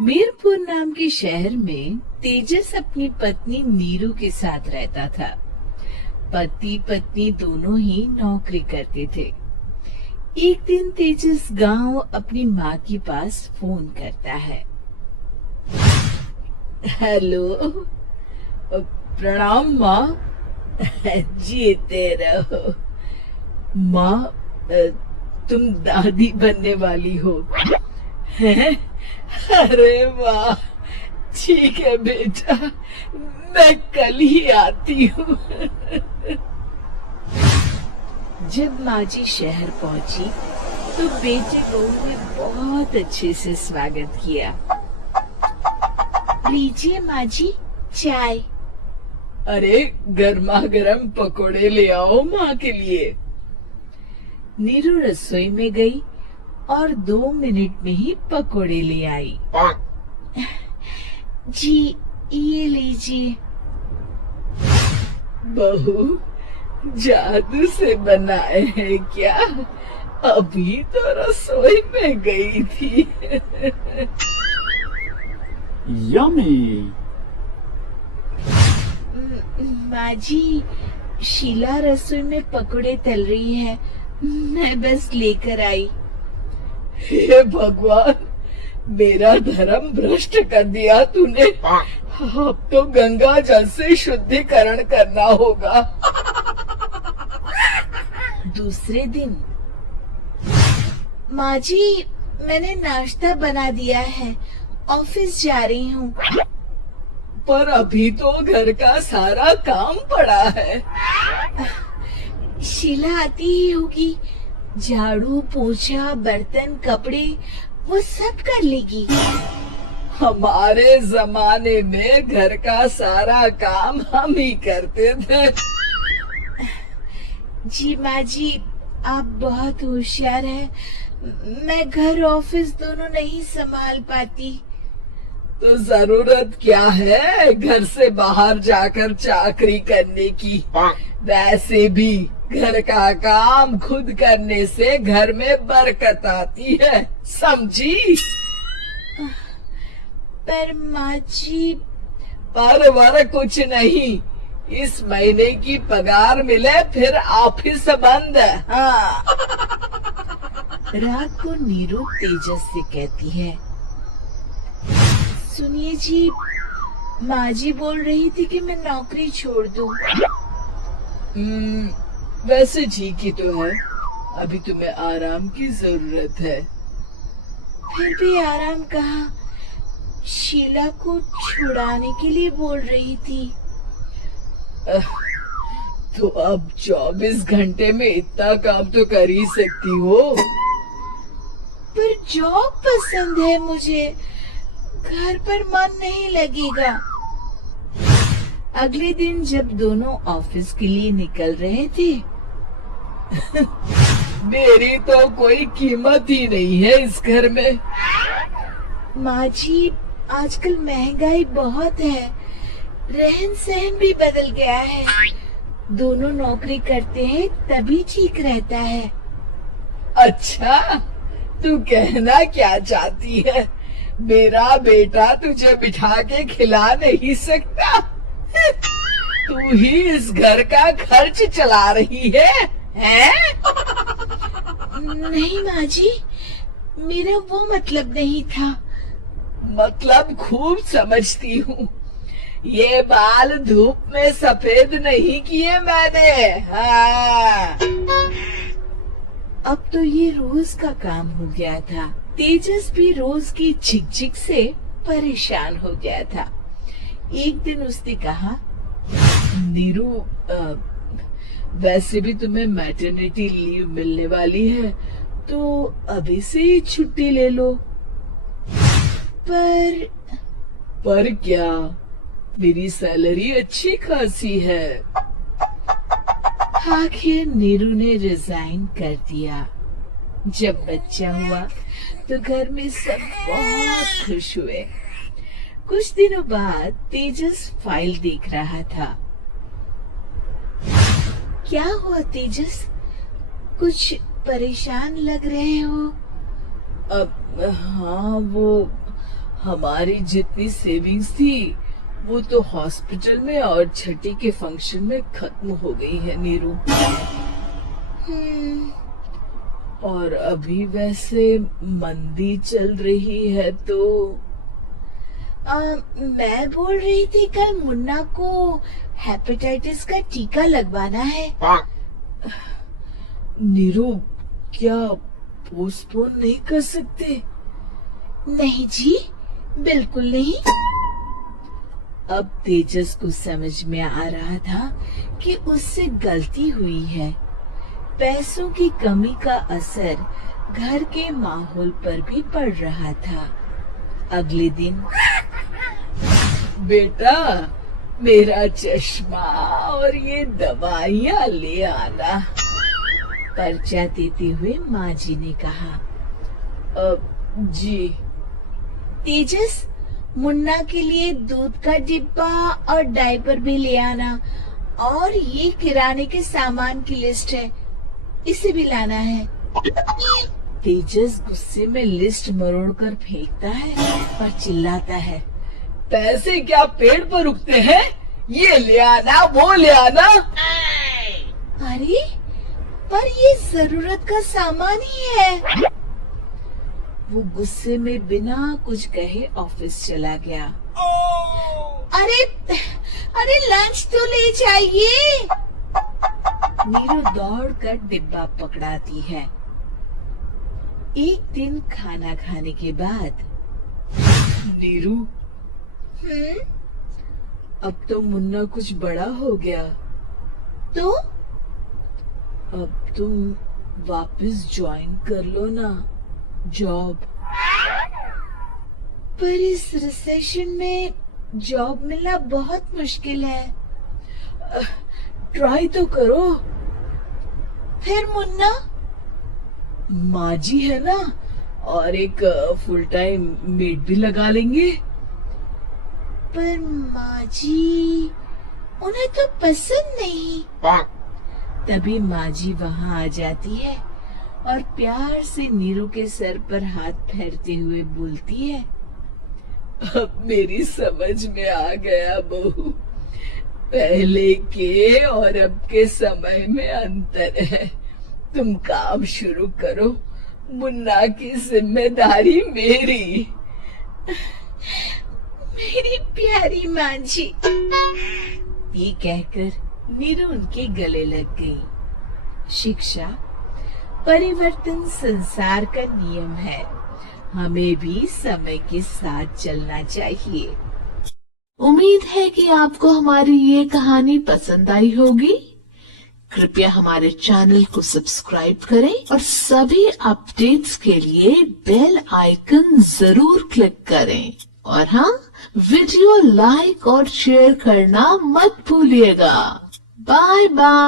मीरपुर नाम के शहर में तेजस अपनी पत्नी नीरू के साथ रहता था। पति पत्नी दोनों ही नौकरी करते थे। एक दिन तेजस गांव अपनी माँ के पास फोन करता है। हेलो, प्रणाम माँ। जीते रहो माँ, तुम दादी बनने वाली हो हैं? अरे वाह, ठीक है बेटा, मैं कल ही आती हूँ। जब माँ जी शहर पहुंची तो बेटे बहू ने बहुत अच्छे से स्वागत किया। लीजिए माँ जी, चाय। अरे गर्मा गर्म पकोड़े ले आओ माँ के लिए। नीरू रसोई में गई और 2 मिनट में ही पकोड़े ले आई। जी, ये लीजिए। बहू, जादू से बनाए हैं क्या? अभी तो रसोई में गई थी। यम्मी। माँ जी, शीला रसोई में पकोड़े तल रही है, मैं बस लेकर आई। हे भगवान, मेरा धर्म भ्रष्ट कर दिया तूने। अब तो गंगा जल से शुद्धिकरण करना होगा। दूसरे दिन, माँ जी, मैंने नाश्ता बना दिया है, ऑफिस जा रही हूँ। पर अभी तो घर का सारा काम पड़ा है। शीला आती ही होगी, झाड़ू पोछा बर्तन कपड़े वो सब कर लेगी। हमारे जमाने में घर का सारा काम हम ही करते थे। जी माँ जी, आप बहुत होशियार हैं। मैं घर ऑफिस दोनों नहीं संभाल पाती। तो जरूरत क्या है घर से बाहर जाकर चाकरी करने की? वैसे भी घर का काम खुद करने से घर में बरकत आती है, समझी? पर माँ जी, पर वर कुछ नहीं, इस महीने की पगार मिले फिर ऑफिस बंद। हाँ। रात को नीरू तेजस से कहती है, सुनिए जी, माँ जी बोल रही थी कि मैं नौकरी छोड़ दूं। वैसे ठीक ही तो है, अभी तुम्हें आराम की जरूरत है। फिर भी आराम कहाँ, शीला को छुड़ाने के लिए बोल रही थी। तो अब 24 घंटे में इतना काम तो कर ही सकती हो। पर जॉब पसंद है मुझे, घर पर मन नहीं लगेगा। अगले दिन जब दोनों ऑफिस के लिए निकल रहे थे, मेरी तो कोई कीमत ही नहीं है इस घर में। माँ जी, आजकल महंगाई बहुत है, रहन सहन भी बदल गया है। दोनों नौकरी करते हैं तभी ठीक रहता है। अच्छा, तू कहना क्या चाहती है? मेरा बेटा तुझे बिठा के खिला नहीं सकता? तू ही इस घर का खर्च चला रही है, हैं? नहीं माँ जी, मेरा वो मतलब नहीं था। मतलब खूब समझती हूँ, ये बाल धूप में सफेद नहीं किए मैंने। हाँ। अब तो ये रोज का काम हो गया था। तेजस भी रोज की झिकझिक से परेशान हो गया था। एक दिन उसने कहा, नीरू, वैसे भी तुम्हें मैटरनिटी लीव मिलने वाली है, तो अभी से ही छुट्टी ले लो। पर क्या? मेरी सैलरी अच्छी खासी है। आखिर नीरू ने रिजाइन कर दिया। जब बच्चा हुआ तो घर में सब बहुत खुश हुए। कुछ दिनों बाद तेजस फाइल देख रहा था। क्या हुआ तेजस, कुछ परेशान लग रहे हो? हाँ, वो हमारी जितनी सेविंग्स थी वो तो हॉस्पिटल में और छठी के फंक्शन में खत्म हो गई है नीरू। और अभी वैसे मंदी चल रही है तो मैं बोल रही थी कल मुन्ना को हेपेटाइटिस का टीका लगवाना है। नीरू, क्या पोस्टपोन नहीं कर सकते? नहीं जी, बिल्कुल नहीं। अब तेजस को समझ में आ रहा था कि उससे गलती हुई है। पैसों की कमी का असर घर के माहौल पर भी पड़ रहा था। अगले दिन, बेटा मेरा चश्मा और ये दवाइयाँ ले आना, पर्चा देते हुए माँ जी ने कहा। जी। तेजस, मुन्ना के लिए दूध का डिब्बा और डायपर भी ले आना, और ये किराने के सामान की लिस्ट है, इसे भी लाना है। तेजस गुस्से में लिस्ट मरोड़ कर फेंकता है और चिल्लाता है, पैसे क्या पेड़ पर उगते हैं? ये ले आना, वो ले आना। अरे पर ये जरूरत का सामान ही है। वो गुस्से में बिना कुछ कहे ऑफिस चला गया। अरे लंच तो ले जाइए। नीरू दौड़कर डिब्बा पकड़ाती है। एक दिन खाना खाने के बाद, नीरू, अब तो मुन्ना कुछ बड़ा हो गया, तो अब तुम वापस ज्वाइन कर लो ना जॉब। पर इस रिसेशन में जॉब मिलना बहुत मुश्किल है। ट्राई तो करो। फिर मुन्ना? माँ जी है ना, और एक फुल टाइम मेड भी लगा लेंगे। पर माँ जी, उन्हें तो पसंद नहीं। तभी माँ जी वहाँ आ जाती है और प्यार से नीरू के सर पर हाथ फेरते हुए बोलती है, अब मेरी समझ में आ गया बहू, पहले के और अब के समय में अंतर है। तुम काम शुरू करो, मुन्ना की जिम्मेदारी मेरी। मेरी प्यारी माँ जी। ये कहकर नीरू उनके गले लग गई। शिक्षा, परिवर्तन संसार का नियम है, हमें भी समय के साथ चलना चाहिए। उम्मीद है कि आपको हमारी ये कहानी पसंद आई होगी। कृपया हमारे चैनल को सब्सक्राइब करें और सभी अपडेट्स के लिए बेल आइकन जरूर क्लिक करें। और हाँ, वीडियो लाइक और शेयर करना मत भूलिएगा। Bye bye.